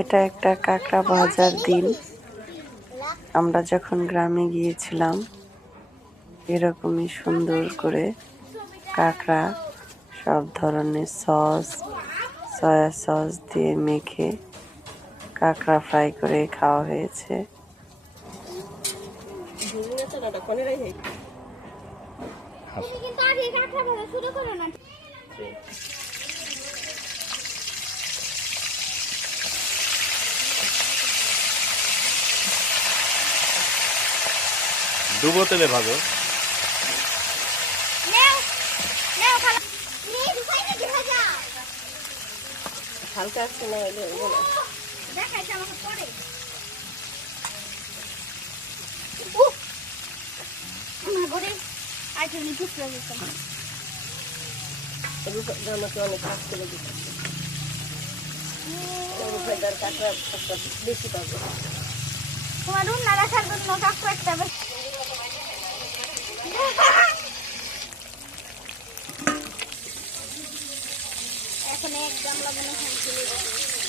এটা একটা কাঁকড়া ভাজার দিন। আমরা যখন গ্রামে গিয়েছিলাম এরকমই সুন্দর করে কাঁকড়া সব ধরনের সস, সয়া সস দিয়ে মেখে কাঁকড়া ফ্রাই করে খাওয়া হয়েছে। ডুবো তেলে ভাজো। হালকা আসছে না হইলে অনেক কাজ করে দিচ্ছে। কাঁকড়া বেশি পাবো। তোমার রুম না রাখার জন্য কাঁকড়া একটা এখন এক গামলা মনে হয়